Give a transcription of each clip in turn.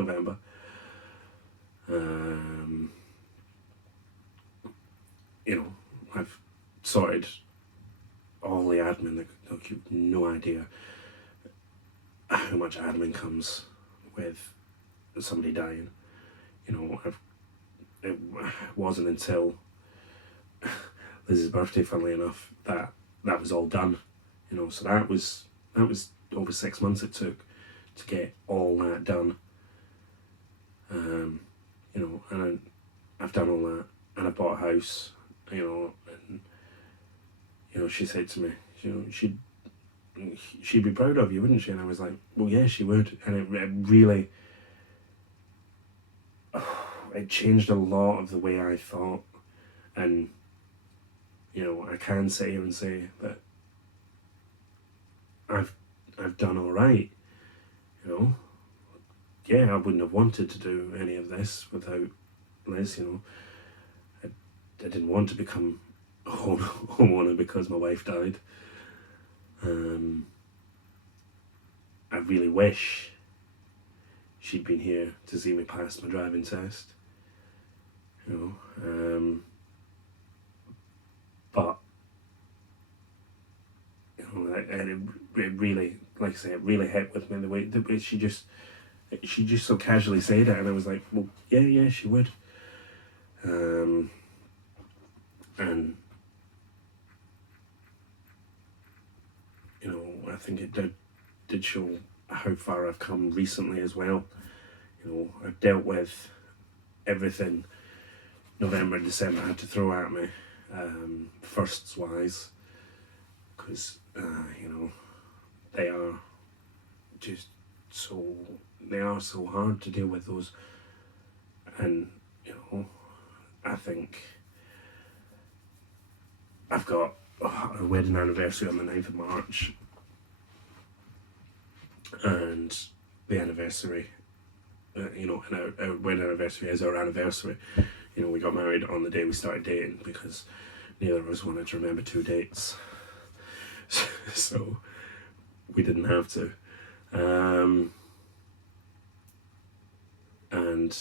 November. You know, I've sorted all the admin. Like, you've no idea how much admin comes with somebody dying. You know, it wasn't until Liz's birthday, funnily enough, that was all done. You know, so that was over 6 months it took to get all that done. You know, and I've done all that, and I bought a house. You know, and you know, she said to me, you know, she'd be proud of you, wouldn't she? And I was like, well, yeah, she would. And it really, it changed a lot of the way I thought. And you know, I can sit here and say that I've done all right. You know, yeah, I wouldn't have wanted to do any of this without Liz. You know, I didn't want to become a homeowner because my wife died. I really wish she'd been here to see me pass my driving test. You know, but you know, it really, like I say, it really hit with me the way she just so casually said it, and I was like, well, yeah, she would. And you know, I think it did show how far I've come recently as well. You know, I've dealt with everything November and December had to throw at me, firsts wise, because you know, they are so hard to deal with those. And you know, I think I've got our wedding anniversary on the 9th of March, and the anniversary, you know, and our wedding anniversary is our anniversary. You know, we got married on the day we started dating because neither of us wanted to remember 2 dates. So we didn't have to. And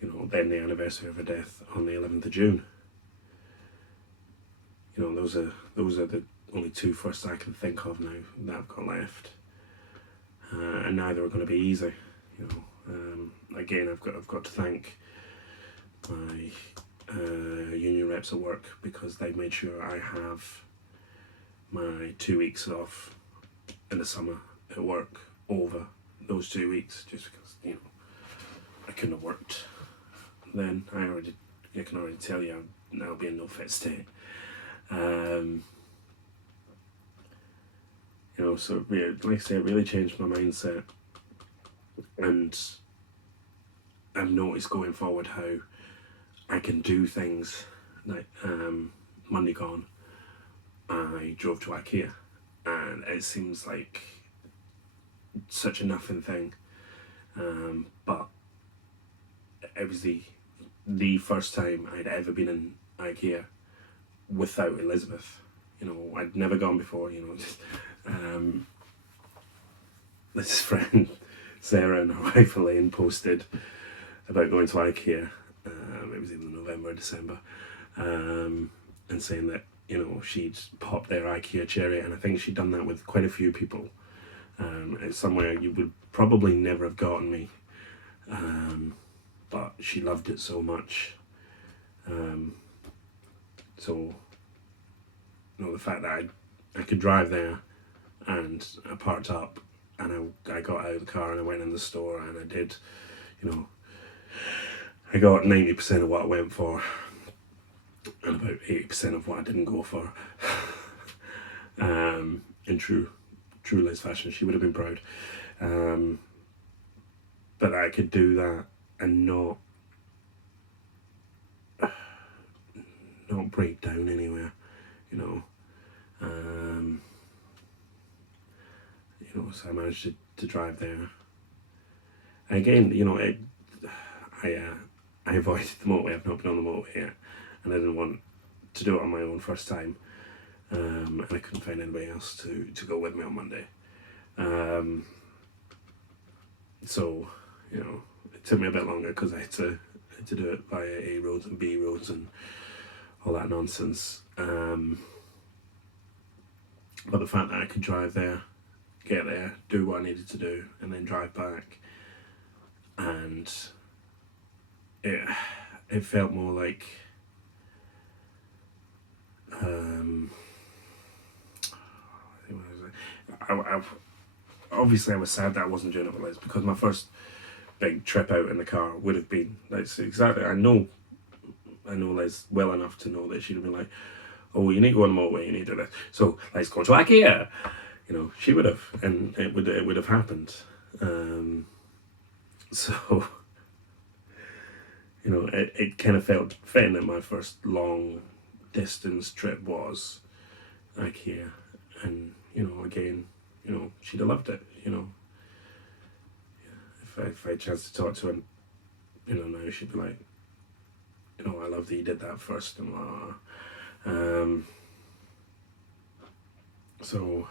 you know, then the anniversary of her death on the 11th of June. You know, those are the only 2 firsts I can think of now that I've got left, and neither are going to be easy. You know, again, I've got to thank my union reps at work, because they made sure I have my 2 weeks off in the summer at work over those 2 weeks, just because, you know, I couldn't have worked then. I can already tell you I'll be in no fit state. You know, so yeah, like I say, it really changed my mindset, and I've noticed going forward how I can do things. Like Monday gone, I drove to IKEA, and it seems like such a nothing thing, but it was the first time I'd ever been in IKEA without Elizabeth. You know, I'd never gone before. You know, just this friend Sarah and her wife Elaine posted about going to IKEA. It was either November or December, and saying that, you know, she'd popped their IKEA cherry, and I think she'd done that with quite a few people. It's somewhere you would probably never have gotten me, but she loved it so much. So, you know, the fact that I could drive there, and I parked up, and I got out of the car and I went in the store, and I did, you know, I got 90% of what I went for, and about 80% of what I didn't go for. In true Liz fashion, she would have been proud. But I could do that and not break down anywhere, you know. You know, so I managed to drive there. And again, you know, I avoided the motorway. I've not been on the motorway yet, and I didn't want to do it on my own first time. And I couldn't find anybody else to go with me on Monday. So, you know, it took me a bit longer because I had to do it via A roads and B roads and all that nonsense. But the fact that I could drive there, get there, do what I needed to do, and then drive back, and it felt more like obviously I was sad that I wasn't doing it with Liz, because my first big trip out in the car would have been like, exactly, I know Liz well enough to know that she'd have been like, oh, you need to go on the motorway, you need to do this, so let's go to IKEA. You know, she would have, and it would have happened. So, you know, it kind of felt fitting that my first long distance trip was IKEA, and you know, again, you know, she'd have loved it. You know, if I had a chance to talk to her, you know, now she'd be like, you know, I love that you did that first, and so,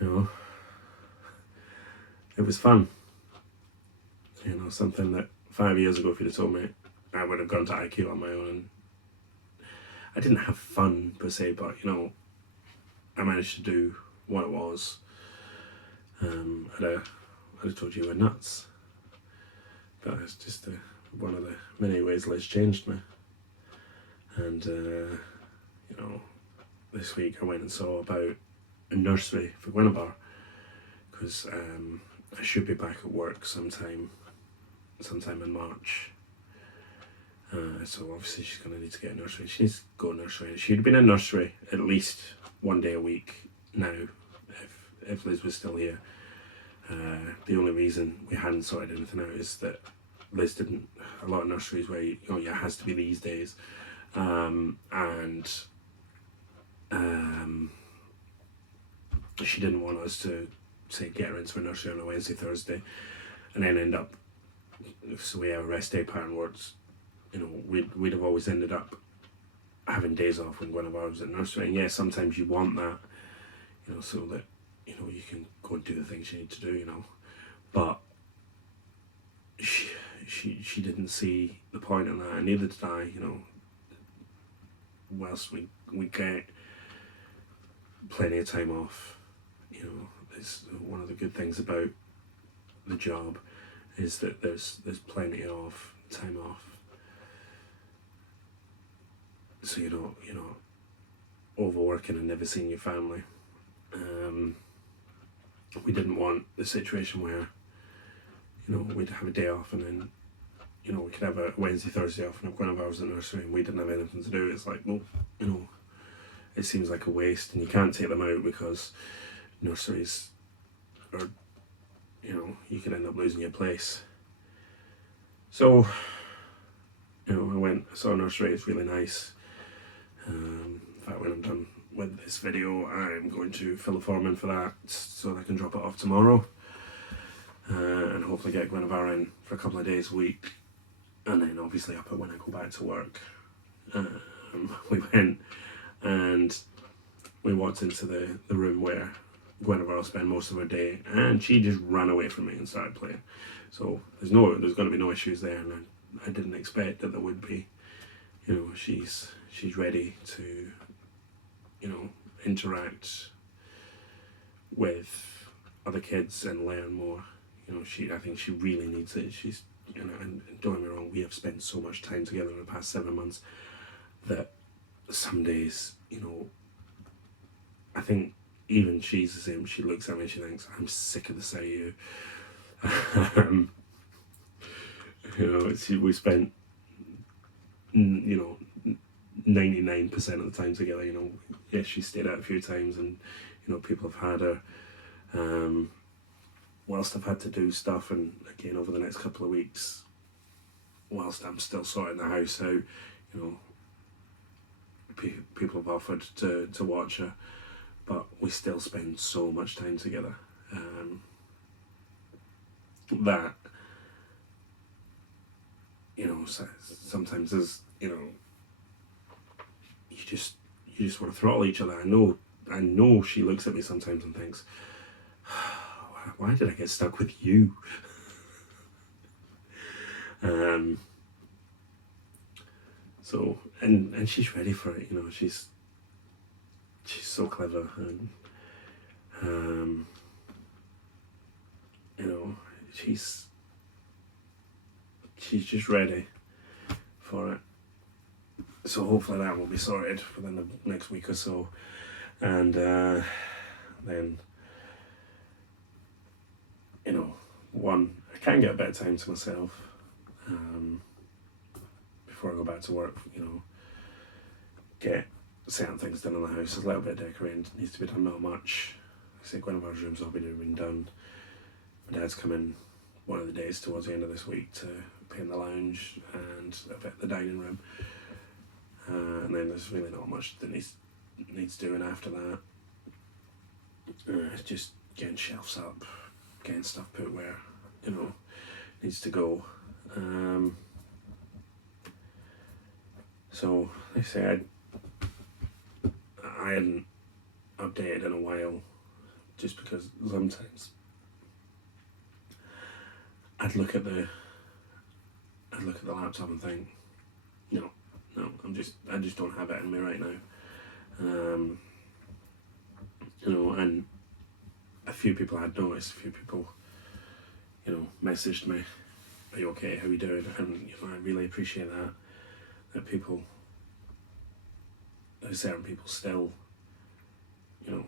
you know, it was fun. You know, something that 5 years ago, if you'd have told me, I would have gone to IKEA on my own. And I didn't have fun per se, but you know, I managed to do what it was. I'd have told you we're nuts, but it's just one of the many ways Liz changed me. And you know, this week I went and saw about a nursery for Guinevere, because I should be back at work sometime in March. So obviously she's going to need to get a nursery. She needs to go nursery. She'd been in nursery at least one day a week now, if Liz was still here. The only reason we hadn't sorted anything out is that Liz didn't. A lot of nurseries where it has to be these days, and she didn't want us to say get her into a nursery on a Wednesday, Thursday, and then end up. So we have a rest day pattern works. You know, we'd have always ended up having days off when Guinevere was at nursery. And yeah, sometimes you want that, you know, so that, you know, you can go and do the things you need to do, you know. But she didn't see the point in that, and neither did I, you know. Whilst we get plenty of time off, you know, it's one of the good things about the job is that there's plenty of time off. So you're not overworking and never seeing your family. We didn't want the situation where, you know, we'd have a day off and then, you know, we could have a Wednesday, Thursday off, and if Guinevere was at nursery and we didn't have anything to do, it's like, well, you know, it seems like a waste, and you can't take them out because nurseries are, you know, you could end up losing your place. So, you know, I saw a nursery. It's really nice. In fact, when I'm done with this video, I'm going to fill a form in for that so that I can drop it off tomorrow, and hopefully get Guinevere in for a couple of days a week, and then obviously up it when I go back to work. We went and we walked into the room where Guinevere will spend most of her day, and she just ran away from me and started playing. So there's going to be no issues there, and I didn't expect that there would be. You know, she's ready to, you know, interact with other kids and learn more. You know, I think she really needs it. She's, you know, and don't get me wrong, we have spent so much time together in the past 7 months that some days, you know, I think even she's the same. She looks at me and she thinks, I'm sick of the sight of you. You know, we spent, you know, 99% of the time together. You know, yes, she stayed out a few times, and you know, people have had her. Whilst I've had to do stuff, and again over the next couple of weeks, whilst I'm still sorting the house out, you know, people have offered to watch her, but we still spend so much time together. That, you know, sometimes there's, you know, you just want to throttle each other. I know she looks at me sometimes and thinks, why did I get stuck with you? So, and she's ready for it, you know, she's so clever, and you know, she's just ready for it. So hopefully that will be sorted within the next week or so, and then, you know, I can get a bit of time to myself before I go back to work, you know, get certain things done in the house. There's a little bit of decorating needs to be done, not much. I say Guinevere's room's all been done. My dad's coming one of the days towards the end of this week to paint the lounge and a bit of the dining room. And then there's really not much that needs doing after that. It's just getting shelves up, getting stuff put where, you know, needs to go. So, like I say, I hadn't updated in a while, just because sometimes I'd look at the laptop and think, no, I just don't have it in me right now. You know, and a few people had noticed, a few people, you know, messaged me, are you okay, how are you doing? And, you know, I really appreciate that people, certain people still, you know,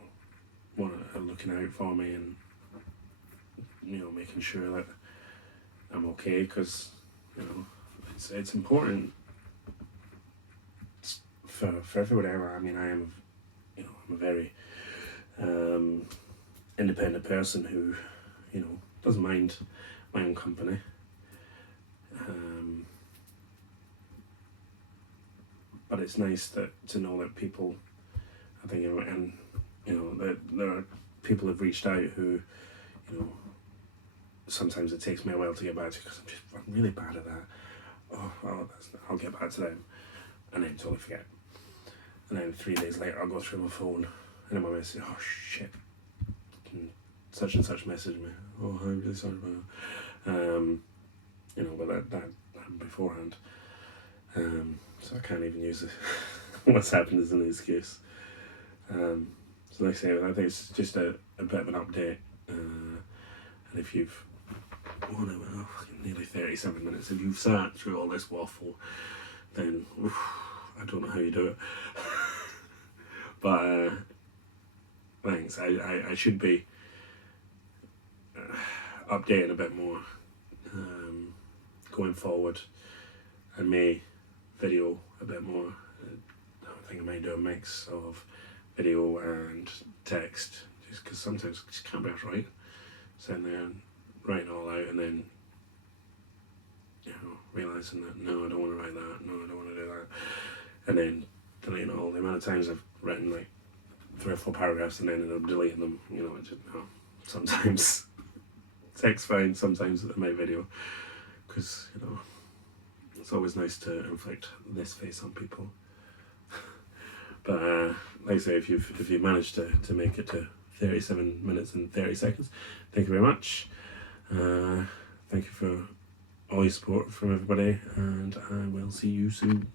are looking out for me and, you know, making sure that I'm okay, because, you know, it's important for everybody. I mean, I am, you know, I'm a very independent person who, you know, doesn't mind my own company. But it's nice to know that people, I think, you know, and, you know, that there are people who've reached out who, you know, sometimes it takes me a while to get back to, because I'm really bad at that. I'll get back to them, and then totally forget. And then 3 days later, I'll go through my phone, and then my message, oh shit, such and such messaged me. Oh, I'm really sorry about that. You know, but that happened beforehand. So I can't even use what's happened as an excuse. So like I say, I think it's just a bit of an update. And if you've, nearly 37 minutes, if you've sat through all this waffle, then I don't know how you do it. But thanks. I should be updating a bit more going forward. I may video a bit more. I think I may do a mix of video and text, just because sometimes I just can't be right sitting there and writing it all out, and then, you know, realising that no, I don't want to write that, no, I don't want to do that, and then deleting all the amount of times I've written like 3 or 4 paragraphs and then ended up deleting them. You know, sometimes text fine, sometimes I make video, because, you know, it's always nice to inflict this face on people. But like I say, if you've managed to make it to 37 minutes and 30 seconds, thank you very much. Thank you for all your support from everybody, and I will see you soon.